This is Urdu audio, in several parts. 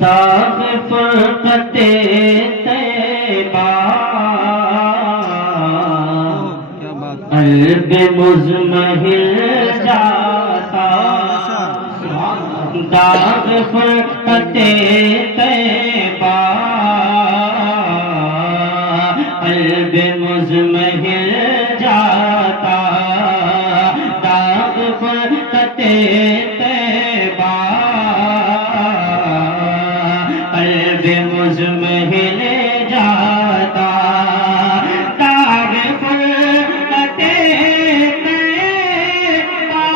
داغ فرقت طیبہ قلب مزمحل جاتا، داغ فرقت طیبہ قلب مزمحل جاتا، داغ فرقت طیبہ قلب مزمحل جاتا، داغ فرقت طیبہ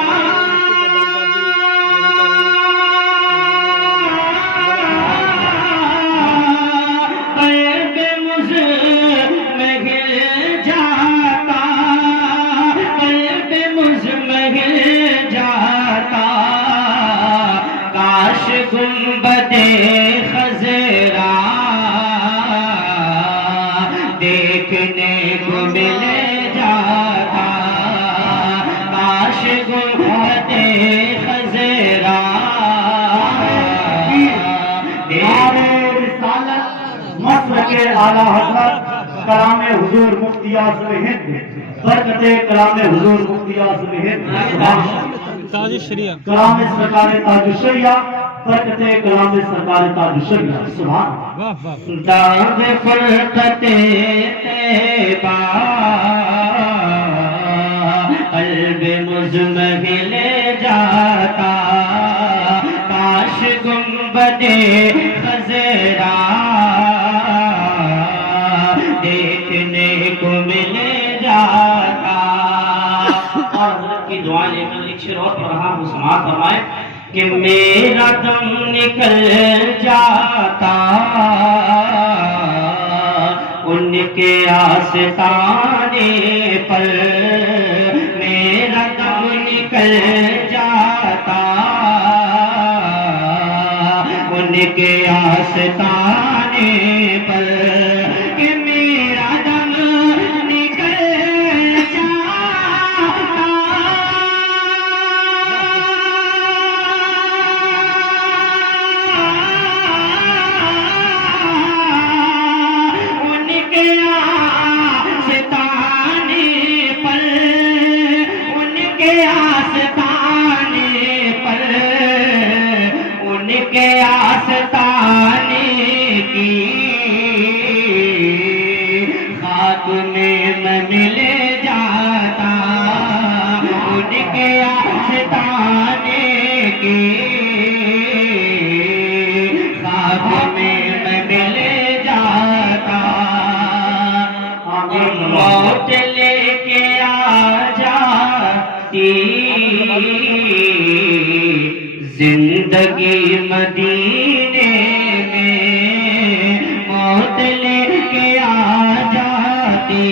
قلب مزمحل جاتا، قلب مزمحل جاتا، کاش گنبد خضرا دیکھنے کو مل جاتا، کاش گنبد خضرا مسلک اعلیٰ حضرت کلام حضور مفتی اعظم ہند، برکت کلام حضور مفتی اعظم ہند، تاج الشریعہ، کلام سرکار تاج الشریعہ، برکت کلام سرکار تاج الشریعہ، سبحان اللہ۔ واہ واہ، داغ فرقت طیبہ قلب مزمحل جاتا، کاش گنبد خضرا دیکھنے کو مل جاتا۔ اور حضرت کی دعا لے کر ایک شعر اور پڑھ رہا ہوں، سماعت فرمائے کہ میرا دم نکل جاتا ان کے آستانے پر، میرا دم نکل جاتا ان کے آستانے پر، کہ میرا دم نکل جاتا ان کے آستانے پر، ان کے آستانے پر، ان کے آستانے کی خاک میں میں مل جاتا، ان کے آستانے کی خاک میں میں مل جاتا، موت لے کے آ جاتی زندگی مدینے میں، موت لے کے آ جاتی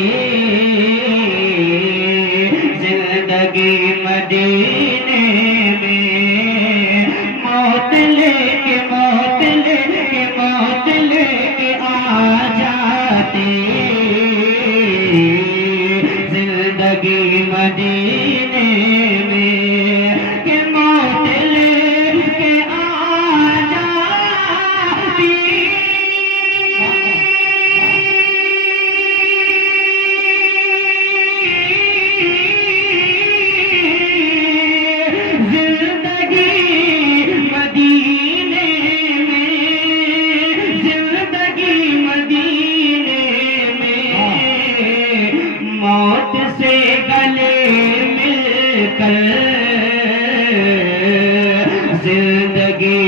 زندگی مدینے میں، موت لے کے آ جاتی زندگی مدینے میں، کہ موت لے کے آ جاتی زندگی مدینے میں، زندگی مدینے میں، موت سے گلے مل کر زندگی